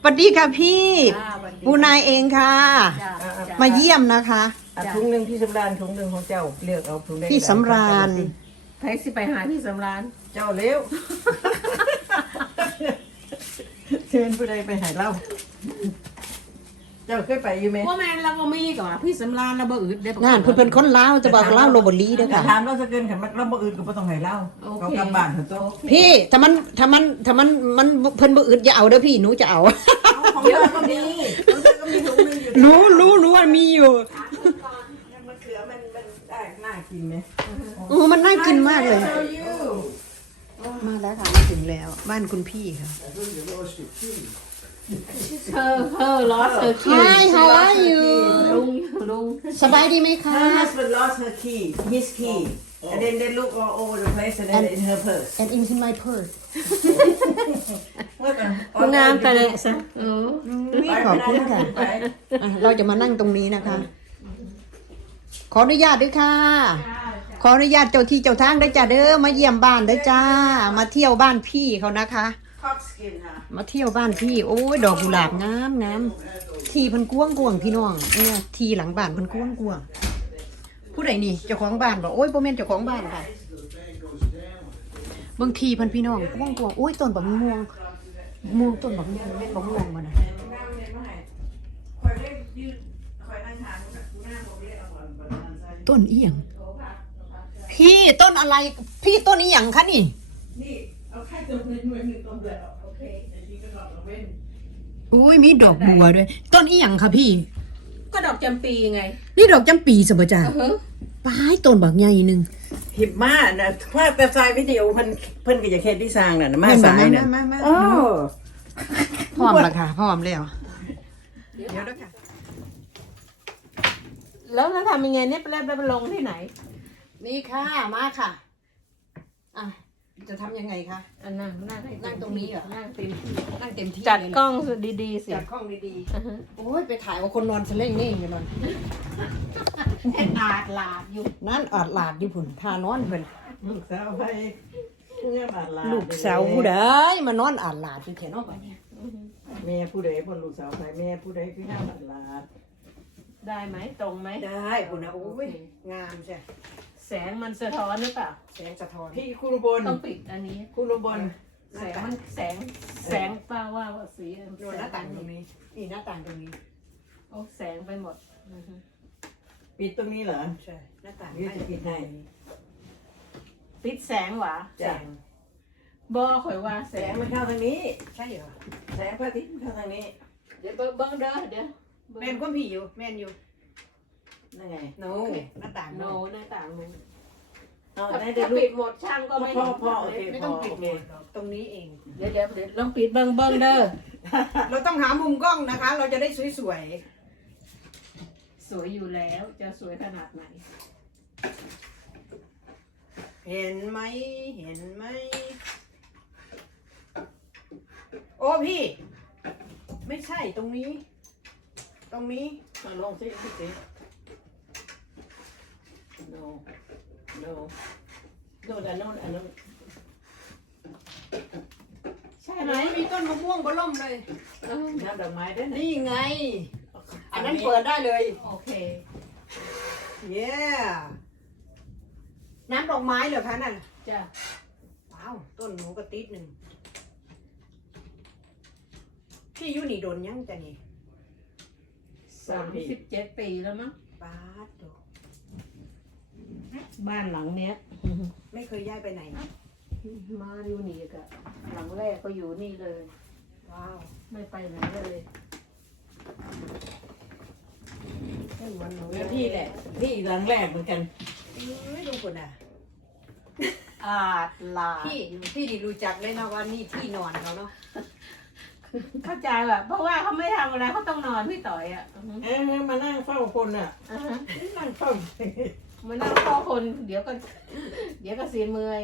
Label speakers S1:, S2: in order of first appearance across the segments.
S1: สวัสดีค่ะพี่
S2: สวัสดี
S1: ปูนายเองค่ะ
S2: จ้ะจ้ะ
S1: มาเยี่ยมนะคะ
S3: ถุงหนึ่งพี่สำราญถุงหนึ่งของเจ้าเลือกเอาถุงได้
S1: พี่สำราญ
S2: ไผสิไปหาพี่สำราญ
S3: เจ้าเร็ว เชิญผู้ใดไปหาเหล้าเจ้าเคยไปอยู่ไหม
S2: ว่าแม่นเราบ่มีก่อนพี่สำราญเราบ่อึดได้
S1: งานเพิ่นคนลาวจะบอกลาวโรบอลีเด้อค่ะ
S3: ถามเราจะเกินขันมักเราบ่อื่นก็บ่ต้องให้เหล้าเขากำบ้านเขาโต
S1: พี่ถ้ามันเพิ่นบ่อึดอย่าเอาเด้อพี่หนูจะเอา
S3: ของเธอก็มีของเธอก็มีถุงหนึงอยู่
S1: รู้ว่ามีอยู่
S3: มันเขือมันได้น่ากินไหม
S1: มันน่ากินมากเลย
S3: เจ้าอยู่
S1: มาแล้วค่ะมาถึงแล้วบ้านคุณพี่ค่ะ
S2: เธอล้อเธอคิว
S1: Hi how are you
S2: ลุง
S1: สบายดีไหมคะ
S3: Her husband lost her key his key and then they look all over the place and then in her purse
S1: and in my purse
S2: งามแต่เลยซะ
S1: ขอบคุณค่ะอ่ะ เราจะมานั่งตรงนี้นะคะ ขออนุญาตด้วยค่ะ ขออนุญาตเจ้าที่เจ้าทางได้จ้าเด้อ มาเยี่ยมบ้านได้จ้า มาเที่ยวบ้านพี่เขานะคะ
S3: Cockskin ค่ะ
S1: มาเที่ยวบ้านพี่ โอ้ยดอกกุหลาบงามงามที่เพิ่นกว้างกวางพี่น้องเนี่ยที่หลังบ้านเพิ่นกว้างกวางผู้ใดนี่เจ้าของบ้านบอกโอ้ยบ่แม่นเจ้าของบ้านค่ะบางทีเพิ่นพี่น้องกว้างกวางโอ้ยต้นบักม่วงต้นบักม่วงแม่นบักม่วงบ่น่ะต้นอีหยังพี่ต้นอะไรพี่ต้นอีหยังคะนี่อุ้ยมีดอกบัวด้วยต้นอีหยังคะพี่
S2: ก็ดอกจำปีไง
S1: นี่ดอกจำปีสมบัจ้าป้ายต้นบักใหญ่หนึง
S3: หิบมาน่ะว่าแต่ทรายวิดีโอเพิ่นก็จะเฮ็ดที่สร้างน่ะมาสายน่ะ
S1: มา
S3: โอ้
S1: พร้อมแล้วค่ะพร้อมแล้วเดี๋ยวด้วยค่ะ
S2: แล้วทำยังไงเนี่ยแล้วไปลงที่ไหน
S1: นี่ค่ะมาค่ะอ่ะจะทำยังไงคะ
S2: นั่งตรงนี้เหรอนั่งเต็มที่
S1: นั่งเต็มที่
S2: จัด
S1: เลยนะ
S2: กล้องดีๆสิ
S1: จัดกล้องดีๆโอ้ยไปถ่ายว่าคนนอนสเล่งนี่อยู่นอน
S2: อาดลาดอยู่
S1: นั่นอาดหลาดอยู่พุ่นทานอนเพิ่น
S3: ลูกสาวไปเพื่อนบ้านลา
S1: ลูกสาวผู้ใดมานอนอาดหลาดอยู่แถวนอกบ้านเนี่ย
S3: แม่ผู้ใดบ่ลูกสาวไปแม่ผู้ใดคือหน้าบ้านลา
S2: ได้ไหมตรงไหม
S1: ได้พุ่นนะโอ้ยงามใช่
S2: แสงมันสะท้อนหรือเปล่า
S1: แสงสะท้อน
S3: พี่คุณอุบล
S2: ต้องปิดอันนี้
S3: คุณอุบล
S2: แสงมันแสงป้าว่าสี
S1: ดูหน้าต่างตรงนี้นี่หน้าต่างตรงนี้
S2: โอ้แสงไปหมด
S3: ปิดตรงนี้เหรอ
S1: ใช่หน้าต่าง
S3: หรือจะปิดให้
S2: ปิดแสงหวะ
S3: แสง
S2: บอข่อยว่าแส
S3: แสง
S2: ง
S3: มันเข้าทางนี้
S1: ใช่เหรอ
S3: แสงพระอาทิตย์มันเข้าทางนี้
S2: เดี๋ยวเบิ้งเด้อเดี๋ยว
S1: แม่นก็ผีอยู่แม่นอยู่
S3: นั่นไง
S1: โนหน้าต่าง
S2: โน
S1: โน
S2: หน้าต่างมึง
S3: เอา
S2: ถ้า
S3: ได้ได้ลู
S2: ปิ
S3: ก
S2: ดหมดช่างก็ไม่
S3: พ่อโอเค
S1: ไม่ต้องปิดหมดหรอกตรงนี้เอง
S2: เดี๋ยวลองปิดเบิ้งเด้อ
S1: เราต้องหามุมกล้องนะคะ เราจะได้สวย
S2: สวยอยู่แล้วจะสวยขนาดไหน
S1: ๆเห็นไหมเห็นไหมโอ้พี่ ไม่ใช่ตรงนี้ ตรงนี้
S3: มาลงสิพี่สิ no no โน่นอันโน่นอันโน่น
S2: ใช่
S1: เห็น
S2: ไห
S1: ไห
S2: ม
S1: มมีต้นมะม่วงบนล่มเลย
S3: น้ำดอกไม้ด้วยนะ
S1: นี่ไง อันนั้นเปิดได้เลย
S2: โอเค
S1: เย้น้ำดอกไม้เหรอคะนั่น
S2: จ้ะ
S1: ว้าวต้นหนูก็ติดหนึ่งพี่อยูนี่โดนยังจะนี่
S2: 37 ปีแล้วมั้ง
S1: บาสโด
S2: บ้านหลังเนี้ย
S1: ไม่เคยย้ายไปไหน
S2: มาอยู่นี่ก็หลังแรกก็อยู่นี่เลย
S1: ว้าว
S2: ไม่ไปไหนเลย
S1: ไม่เหมือนหนู
S3: แล้วพี่แหละพี่หลังแรกเหมือนกัน
S1: ไม่ดูคนอ่ะ
S2: อาดลาด
S1: พี่ดีรู้จักเลยนะว่านี่ที่นอนเขาเนาะ
S2: เข้าใจแบบเพราะว่าเขาไม่ทำอะไรเขาต้องนอนพี่ต่อยอ่ะ
S3: มานั่งเฝ้าคนอ่ะนั่งเฝ้า
S2: มานั่งเฝ้าคนเดี๋ยวก็เสียเมื่อย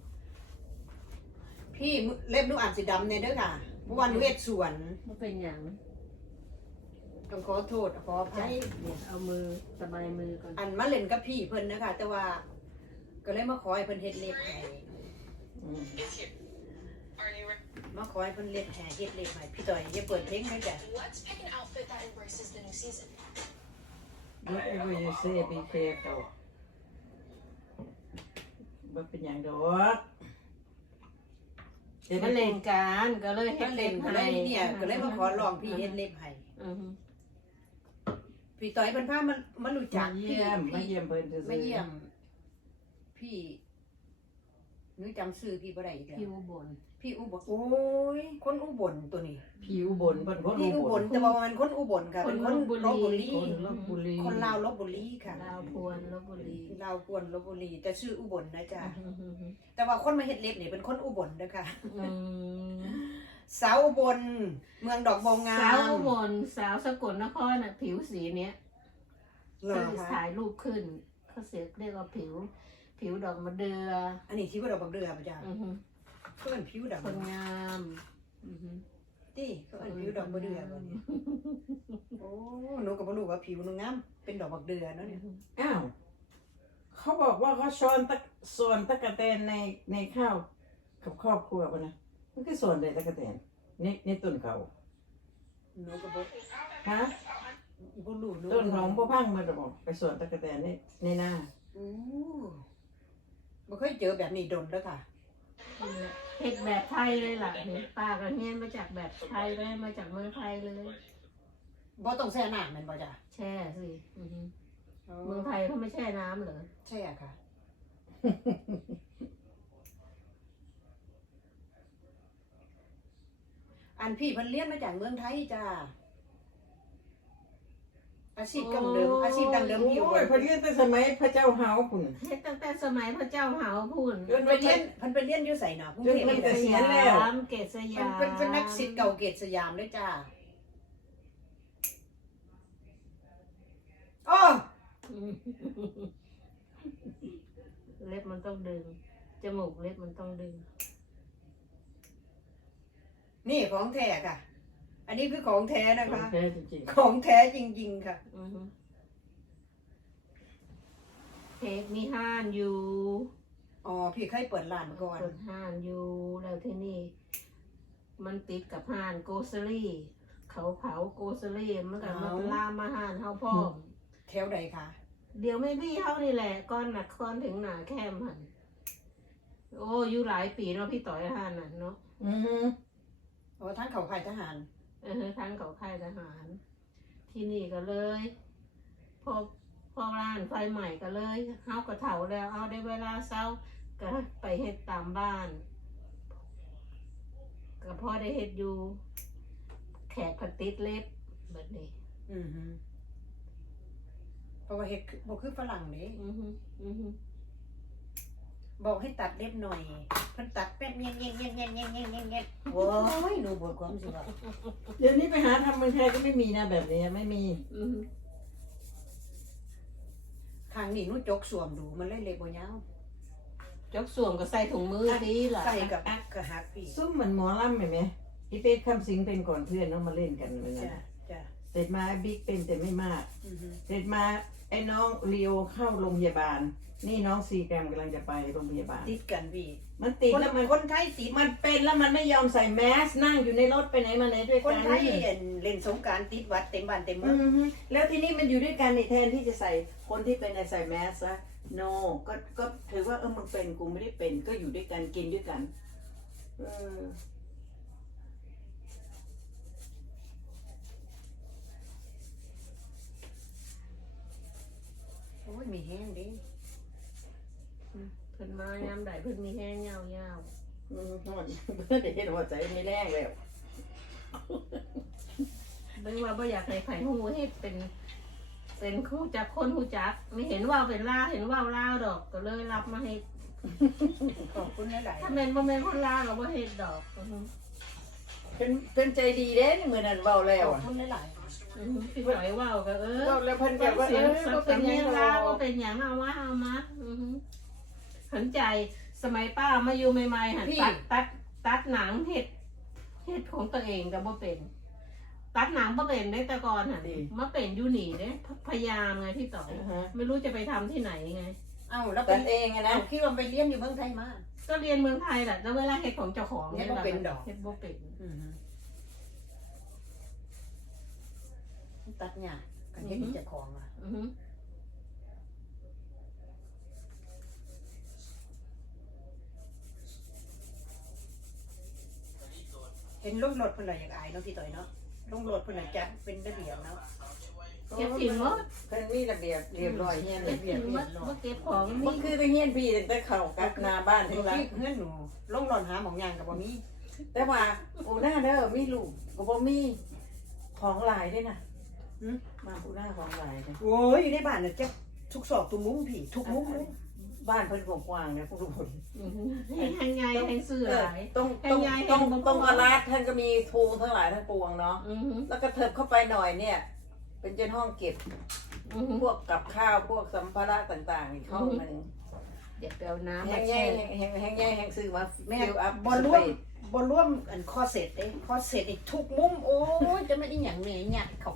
S1: พี่เล็บหนูอ่านสีดำเนี่ยเด้อค่ะเมื่อวันหนูเอ็ดสวน
S2: มันเป็นอย่าง
S1: ต้องขอโทษขออภัย
S2: เอามือสบายมือก่อน
S1: อันมาเล่นกับพี่เพิ่นนะคะแต่ว่า ก็เลยมาขอให้เพิ่นเฮ็ดเล็บให้มาขอให้เพิ่นเล็ดแห่เฮ็ดเล็ดใหม่พี่ต่อยอย่าเปิดเพลงเลยจ้ะ
S4: Let's pick an outfit that embraces the new season.
S3: Whatever you say, be careful. บ่เป็นหยังดอกเดี๋ยว
S2: มา
S3: นี้
S2: เล่นกันก็เลยเฮ็
S1: ก็
S2: ด
S1: เล่
S2: เล่
S1: น
S2: น
S1: ก็
S2: ให้
S1: เลยเนี่ยก็เลยมาขอลองพี่เฮ็ดเล็บให้
S2: อือฮึ
S1: พี่ต่อยเพิ่นพามารู้จั
S3: มาก
S1: พี่
S3: เยี่ยมมาเยี่ยมเพิ่นซื่อๆ
S1: มาเยี่ยมพี่หนูจำชื่อพี่บ่ได้อีกแล้ว
S2: ผิวบน
S1: พี่อุบลโอ้ยคนอุบลตัวนี้
S3: ผิวบนเพิ่นคน
S1: พี่อุ
S3: อุ
S1: บบ ล
S3: ล
S1: แต่ว่ามันคนอุบลค่ะเป็นคนลบบุรี
S3: คนลพบุรี
S1: คนลาวลบบุรีค่ะ
S2: ลาวพวนลบบุรี
S1: ลาวกวนลบบุรีแต่ชื่ออุบลนะจ๊ะ
S2: อือฮึ
S1: แต่ว่าคนมาเฮ็ดเล็บนี่เป็นคนอุบลเด้อค่ะ
S2: อืม
S1: สาวอุบลเมืองดอกบงงาม
S2: สาวอุบลสาวสกลนครน่ะผิวสีเนี้ย
S1: เหรอคะ
S2: ถ่ายรูปขึ้นเขาเรียกว่าผิวดอกมะเดือ
S1: อันนี้ที่ว่าดอกบักเดือป่ะจ๊ะ
S2: อือฮึ
S1: เพิ่นผิวดำ
S2: คนงามอือฮึ
S1: ติเขาเอิ้นผิวดอกบักเดือบ่เนี่ยโอ้หนูก็บ่รู้ว่าผิวหนูงามเป็นดอกบักเดือเนาะเนี่ย
S3: อ้าวเขาบอกว่าเขาส่วนตะกะแตนในข้าวกับครอบครัวป่ะนะมันคือส่วนใดตะกะแตนในต้นเขา
S1: หนูก็บ่
S3: ฮะ
S1: บ่รู้หนู
S3: ต้นของพ่อพังมาบอกไปส่วนตะกะแตนในหน้า
S1: โอ้บ่เคยเจอแบบนี้ดนเด้อค่ะ
S2: เฮ็ดแบบไทยเลยล่ะนี่ป้าก็เฮียนมาจากแบบไทยเลยมาจากเมืองไทยเลย
S1: บ่ต้องแช่น้ำแม่นบ่จ๊ะ
S2: แช่สิอือฮึเมืองไทยเขาไม่แช่น้ำเหรอ
S1: แช่ค่ะ อันพี่เพิ่นเรียนมาจากเมืองไทยจ้าอาชีพดั้งเดิมอาชีพดั้งเดิมพี่อยู่
S3: โอ้ยพอเรียนแต่สมัยพระเจ้าเฮาคุณ
S2: เฮ็ดตั้งแต่สมัยพระเจ้าหาวพูน
S3: จน
S1: ไปเรียนเพิ่นไปเรียนอยู่ไสเนาะกรุงเทพ
S3: เพิ่น
S1: นี่
S3: เก
S1: แหละ
S3: ษียณแล้ว
S2: เกษยาม
S1: เป็นนักศิษย์เก่าเกตสยามเลยจ้าอ้อ
S2: อืมเล็บมันต้องดึงจมูกเล็บมันต้องดึง
S1: นี่ของแท้ค่ะ อันนี้คือของแท้นะคะ
S3: แท้จริง
S1: ของแท้จริงๆค่ะ
S2: อือฮึเพจมีห้านอยู่
S1: อ๋อพี่เคยเปิดร้านมาก่อน
S2: เปิดห้านอยู่แล้วที่นี่ มันติดกับห้านโกซรี่เขาเผาโกซรี่มันก็มันลามมาห้านเฮาพร้อม
S1: แถวใดคะ
S2: เดี๋ยวไม่พี่เฮานี่แหละก้อนหนักก้อนถึงหนาแคมหันโอ้อยู่หลายปีเนาะพี่ต่อยห้านน่ะเนาะ
S3: ๆอือ
S1: โอ้ทั้งเขาค่ายทหาร
S2: ทั้งเขาค่ายทหาร ที่นี่ก็เลย พอร้านไฟใหม่ก็เลยเฮาก็เฒ่าแล้วเอาได้เวลาเช้าก็ไปเฮ็ดตามบ้านก็พอได้เฮ็ดอยู่ แขกผัดติดเล็บแบบนี้
S1: อือฮึเพราะว่าเฮ็ดบ่คือฝรั่งเด้
S2: อือฮึอือฮึ
S1: บอกให้ตัดเล็บหน่อยเพิ่นตัดแป๊บเงี้ยโอ้ยหนูปวดความสิว่า
S3: เดี๋ยวนี้ไปหาทำเมืองไทยก็ไม่มีนะแบบนี้ไม่มี
S2: อือฮึ
S1: ทางนี้หนูจกสวมดูมันเลยเล็บบ่ยาว
S2: จกสวมก็ใส่ถุงมือดีล่ะ
S1: ใส่กับกระหักพี่
S3: ซุ่มเหมือนหมอลำเห็นไหมพี่เป๊กคำสิงเป็นก่อนเพื่อนเนาะมาเล่นกันเลย
S1: จ้ะ
S3: นะ
S1: จ้ะ
S3: เสร็จมาบิ๊กเป็นแต่ไม่มาก
S1: อือฮึ
S3: เสร็จมาไอ้น้องลีโอเข้าโรงพยาบาล นี่น้องซีแกรมกำลังจะไปโรงพยาบาล
S1: ติดกันพี่
S3: มันติด
S1: คน
S3: แล้วมัน
S1: คนไทยติด
S3: มันเป็นแล้วมันไม่ยอมใส่แมสนั่งอยู่ในรถไปไหนมาไหนด้วย
S1: ค
S3: กัน น
S1: ไทยเล่นสงกรานต์ติดวัดเต็มบ้านเต็มเมื
S3: อื
S1: อง
S3: อฮึแล้วทีนี้มันอยู่ด้วยกันในแทนที่จะใส่คนที่เป็นใส่แมสซะโนก็ถือว่ามึงเป็นกูไม่ได้เป็นก็อยู่ด้วยกันกินด้วยกันเออ
S1: โอ้ยมีแห้งเด้
S2: เพิ่นมายามใดเพิ่นมีแห้งยาว
S3: อืมเพื่อนเด็กหัวใจไม่แรงแล้ว
S2: ๆเบิ่งว่าบ่อยากให้ไผฮู้เฮ็ดเป็นคู่จักคนฮู้จัก ไม่เห็นว่าเป็นลาวเห็นว่าลาวดอกก็เลยรับมาเฮ็ด
S1: ขอบคุณหลาย
S2: ถ้าแม่นบ่แม่นคนลาวก็บ่เฮ็ดดอกอือฮึ
S3: เป็นใจดีเด้นี่มือนั้นเบาแล้
S1: ๆข
S3: ว
S1: อบ
S3: อะ
S1: คุณหลาย
S2: อือฮึพี่ต่อยเว้าก็
S3: เบาแล้วเพิ่นแบบว่า
S2: เสียง
S3: ก็
S2: สั
S3: เป็น
S2: บ
S3: หยั
S2: เนี
S3: ง
S2: ยง
S3: ด
S2: ลา
S3: อ
S2: ว
S3: ก
S2: ก็เป็นหยังเอามาอือฮึสนใจสมัยป้ามาอยู่ใหม่ๆหั่นตัดหนังเฮ็ดของตัวเองก็บ่เป็น ตัดหนังบ่เป็นได้แต่ก่อนหั่นมาเป็นอยู่นี่เด้พยายามไงพี่ต่อย
S3: อ่าฮะ
S2: ไม่รู้จะไปทำที่ไหนไง
S1: เอ้าแล้ว
S3: กันเองอะนะ
S1: คิดว่าไปเรียนอยู่เมืองไทยมา
S2: ก็เรียนเมืองไทยแหละแล้วเวลาเฮ็ดของเจ้าของ
S1: เฮ็ดบ่เป็นดอก
S2: เฮ็ดบ่เป็น
S1: ตัดหญ้ากันเฮ็ดเจ้าของอ่ะ
S2: อือฮึ
S1: เห็นลงรถเพิ่นเลยอยากอายเนาะพี่ต่อยเนาะลงรถเพิ่นเลยจัดเป็นระเบียบเนาะ
S2: เก็บถิ่นหมด
S3: เพิ่นมีระเบียบเรียบร้อยเฮียน
S2: เก็บ
S3: ระเบีย
S2: ถิ่
S3: บ
S2: นหมดบ่เก็บของ
S3: มั
S2: มี
S3: นคือไปเฮียนพี่ตั้งแต่เข้ากับหน้าบ้านถึงหลัง
S1: เฮือนหนูลงรถหาหมองยางก็บ่มี
S3: แต่ว่าปูหน้าเด้อมีลูกก็บ่มีของหลายด้วยนะมาปูหน้าของหลายเลย
S1: โอ้ยอยู่ในบ้านน่ะจักทุกซอกทุกมุมพี่ทุกมุมเลย
S3: บ้านเพิ่นกว้างๆนะพวกทุกคน
S2: อือฮึให้ไงให้ซื้อหลาย
S3: ต้องอาราดท่านก็มีทูทั้งหลายทั้งปวงเนาะ
S2: อือฮึ
S3: แล้วก็เถิบเข้าไปหน่อยเนี่ย เป็นเจ้าห้องเก็บ
S2: อือฮึ
S3: พวกกับข้าวพวกสัมภาระต่างๆอีกห้องหนึง
S2: เดี๋ยวไปเอาน้ำ
S3: แห้
S2: มาง
S3: แย่
S2: แช่
S3: แห้งแย่แห้งซื้อมา
S1: แม่
S3: ฟิลอัพ
S1: บ่ร่วมบ่ร่วมอันคอเสร็จเด้คอเสร็จอีกทุกมุมโอ้ยจะไม่อีหยังแหน่หยัดเข้าไป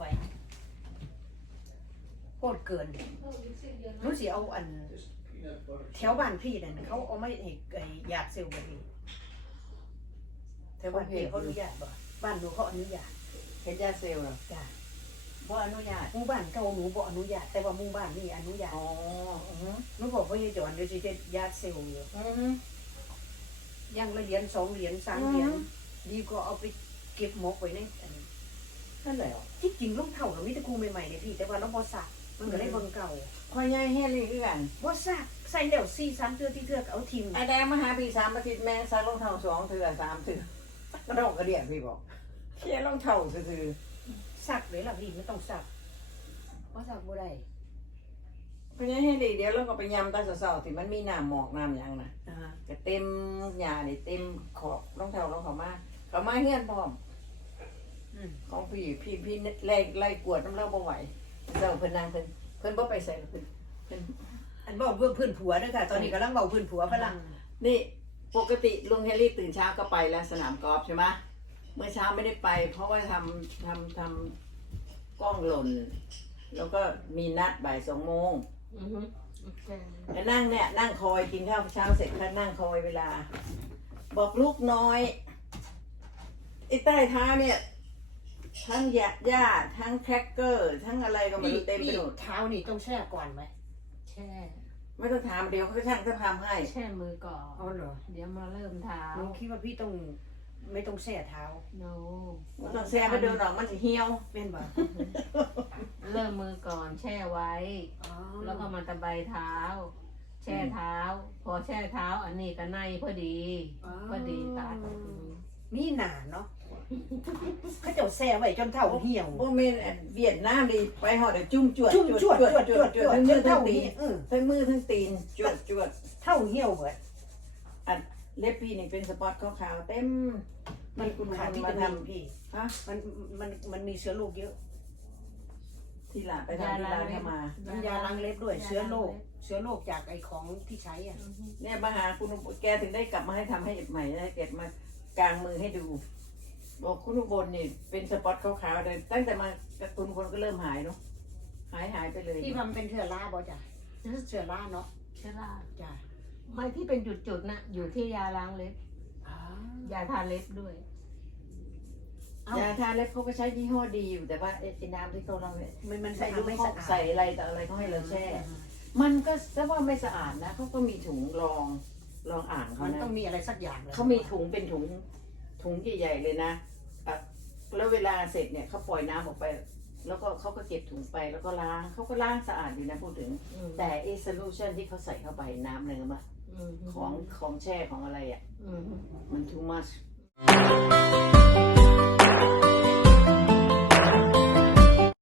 S1: โคตรเกินรู้สิเอาอันแถวบ้านพี่นั่นเขาเอาไม่ให้ไอ้หยาดเซลล์บ่พี่แถวบ้านพี่เขาอนุญาตบ่บ้านหนูเขาอนุญาต
S3: เฮ็ดยาเซลล์เหรอ
S1: จ้ะ
S3: บ่อนุญาต
S1: หมู่บ้านเก่าหนูบ่อนุญาตแต่ว่าหมู่บ้านนี่อนุญาต
S3: อ๋ออือฮึ
S1: หนูบอกพ่อยายจอนเดี๋ยวสิเฮ็ดหยาดเซลล์อยู่
S3: อือฮึ
S1: อย่างละเหรียญ2เหรียญ3เหรียญดีก็เอาไปเก็บหมกไว้ในอัน
S3: นั่นแหละ
S1: ที่จริงรองเท้าเรามีแต่กูใหม่ๆเลยพี่แต่ว่าเราบ่ซักมันก็เลยเบิ่งเก่า
S3: พ่อยายเฮ็ดเลยคือกัน
S1: บ่ซักใส่แล้ว4-3เทื่อที่เทื่อก็เอาทิ่ม
S3: ไอ้แดงมาหาพี่3 อาทิตย์แม่งซักรองเท้า2 เทื่อ3 เทื่อก็ดอกกระเดียกพี่บอกเคียรองเท้าซื่อ
S1: ซักเลยล่ะพี่ไม่ต้องซักบ่ซักบ่ได้
S3: ๆพ่อยายเฮ็ดเลยเดี๋ยวเราก็ไปยำตอนเช้าๆที่มันมีน้ำหมอกน้ำหยังน่ะ ก็เต็มหญ้านี่เต็มขอบรองเท้ารองเขามาเขามาเฮือนพร้อม
S1: อืม
S3: ของพี่ไล่กวดน้ำเล่าบ่ไหวเจ้าเพิ่นนางเพิ่นบ่ไปใส่เพิ่น
S1: อันบอกเพื่อนผัวด้วยค่ะ ตอนนี้กำลังเบาเพื่อนผัวฝรั่ง
S3: นี่ปกติลุงเฮลี่ตื่นเช้าก็ไปแล้วสนามกอล์ฟใช่ไหมเมื่อเช้าไม่ได้ไป เพราะว่าทำกล้องหล่น แล้วก็มีนัดบ่าย2 โมง
S2: อือฮึโอเค
S3: แล้วนั่งคอยกินข้าวเช้าเสร็จแล้วนั่งคอยเวลา บอกลูกน้อยไอ้ใต้เท้าเนี่ย ทั้งหญ้าทั้งแครกเกอร์ ทั้งอะไรก็ไม่รู้เต็มไปหมด
S1: เท้านี่ต้องแช่ก่อนไหม
S2: แช่
S3: ไม่ต้องถามเดี๋ยวเขาช่างจะทำให้
S2: แช่มือก่อน
S1: อ๋อเหรอ
S2: เดี๋ยวมาเริ่มเท้า
S1: หนูคิดว่าพี่ต้องไม่ต้องแช่เท้า
S2: no
S3: ไม่ต้องแซ่ไปเดินหรอกมันจะเหี่ยว
S1: เป็นบ่
S2: เริ่มมือก่อนแช่ไว้
S1: อ๋อ
S2: แล้วก็มาตะไบเท้า แช่เท้า พอแช่เท้าอันนี้ก็ในพอดีพอดีตัด
S1: นี่หนาเนาะเขาเจ้าแช่ไว้จนเท้าเหี่ยว
S3: โอ้เมนเวียดนามดีไปหอดเดี๋ยวจุ่มจวด
S1: จุ่มจวดทั้ง
S3: ทั้งมือทั้
S1: เท้าง
S3: ตี
S1: เหี่
S3: น
S1: ยว
S3: ทั้งมือทั้งตีนจวด
S1: เท้าเหี่ยวเบิด
S3: อันเล็บพี่นี่เป็นสปอตขาวๆเต็มมันคุณ
S1: ขาดวิ
S3: มา
S1: ตามิน
S3: ทำ
S1: พี่
S3: ฮะ
S1: มันมีเชื้อโรคเยอะ
S3: ทีหลังไปทำที่ร้านเข้ามา
S1: น้ำยาล้างเล็บด้วยเชื้อโรคจากไอ้ของที่ใช้อ่ะ
S3: เนี่ยมาหาคุณแกถึงได้กลับมาให้ทำให้ใหม่ได้เก็บมากางมือให้ดู บอกคุณอุบลนี่เป็นสปอตขาวๆเลยตั้งแต่มากับคุณคนก็เริ่มหายเนาะหายไปเลย
S1: ที่มันเป็นเชื้อราบ่จ้ะเชื้อราเนาะ
S2: ใช่ล่ะ
S1: จ้ะ
S2: ไม่ที่เป็นจุดๆนะอยู่ที่ยาล้างเล็บ ยาทาเล็บด้วย
S3: ยาทาเล็บเขาก็ใช้ยี่ห้อดีอยู่แต่ว่าไอ้น้ำที่เขาเราเนี่ย
S1: มัน
S3: ใส่
S1: ใส่
S3: ลูก
S1: ไม่
S3: ข้อ
S1: สะอาด
S3: ใส่อะไรต่ออะไรเขาให้เราแช่ มันก็ถ้าว่าไม่สะอาดนะเขาก็มีถุงรองอ่างเขา
S1: มัน
S3: นะ
S1: ต้องมีอะไรสักอย่างเลย
S3: เขามีถุงเป็นถุงใหญ่ๆเลยนะอ่ะแล้วเวลาเสร็จเนี่ยเขาปล่อยน้ำออกไป แล้วก็เขาก็เก็บถุงไปแล้วก็ล้างเขาก็ล้างสะอาดอยู่นะพูดถึง แต่ไอ้โซลูชันที่เขาใส่เข้าไปน้ำเนื้อมาของแช่ของอะไรอ่ะ
S2: อืม
S3: มัน too much